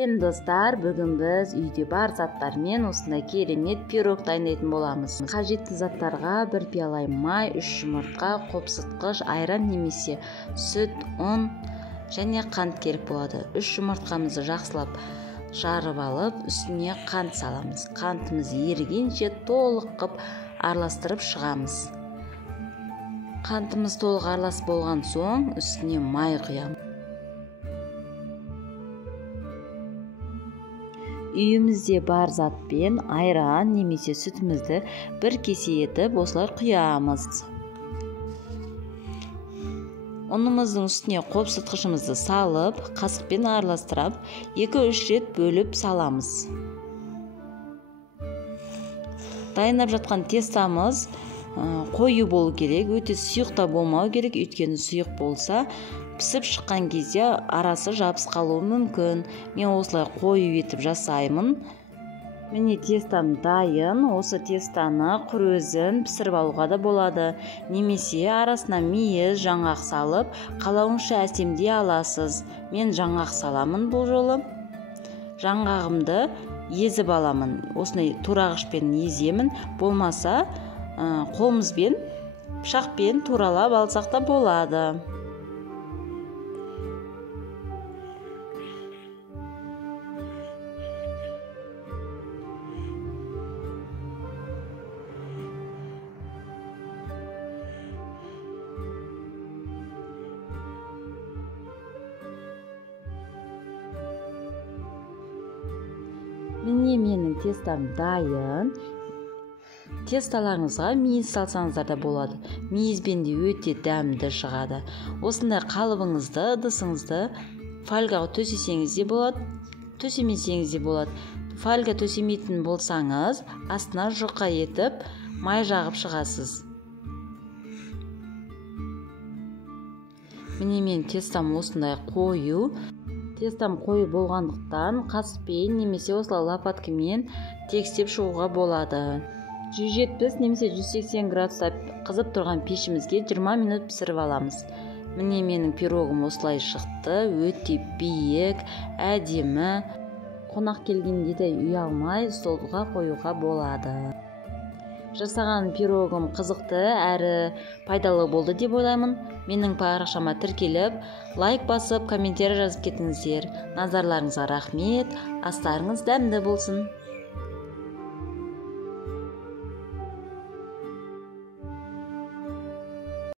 Достар, бүгін біз үйде бар заттармен осындай керемет пирог дайындайтын боламыз. Қажетті заттарға 1 пиала май, 3 жұмыртқа, қопсытқыш, айран немесе сүт, ұн және қант керек болады. 3 жұмыртқамызды жақсылап жарып алып, үстіне қант саламыз. Қантымыз ерігенше толық қып араластырып шығамыз. Қантымыз толық аралас болған соң үстіне май құямыз. Үйімізде бар затпен айран немесе сүтімізді 1 кесе етіп осылай құямыз. Ұнымыздың үстіне қопсытқышымызды салып, қасықпен араластырып, 2-3 рет бөліп саламыз. Дайындап жатқан тестамыз қою болу керек, өте сұйық та болмау керек, өйткені сұйық болса пісіп шыққан кезде арасы жабыс қалуы мүмкін. Мен осылай қою етіп жасаймын. Міне тестам дайын. Осы тестаны құр өзін пісіріп алуға да болады. Немесе арасына мейіз, жаңғақ салып, қалауыңызша әсемдей аласыз. Мен жаңғақ саламын бұл жолы. Жаңғағымды езіп аламын. Осындай турағышпен еземін. Болмаса қолымызбен, пышақпен туралап алсақ та болады. Міне менің тестам дайын. Тесталарыңызға мейіз салсаңыздар да болады. Мейізбен де өте дәмді шығады. Осындай қалыбыңызды, ыдысыңызды фольгаға төсесеңіз де болады, төсемесеңіз де болады. Фольга төсемейтін болсаңыз, астына жұқа етіп май жағып шығасыз. Міне мен тестам осындай қою. Тестам қою болғандықтан қасықпен немесе осылай лопаткамен тегістеп шығуға болады. 170 немесе 180 градуста қызып тұрған пешімізге 20 минут пісіріп аламыз. Міне менің пирогым осылай шықты, өте биік, әдемі. Қонақ келгенде де ұялмай столға қоюға болады. Жасаған пирогым қызықты әрі пайдалы болды деп ойлаймын. Менің парақшама тіркеліп, лайк басып, комментарий жазып кетіңіздер. Назарларыңызға рахмет. Астарыңыз дәмді болсын.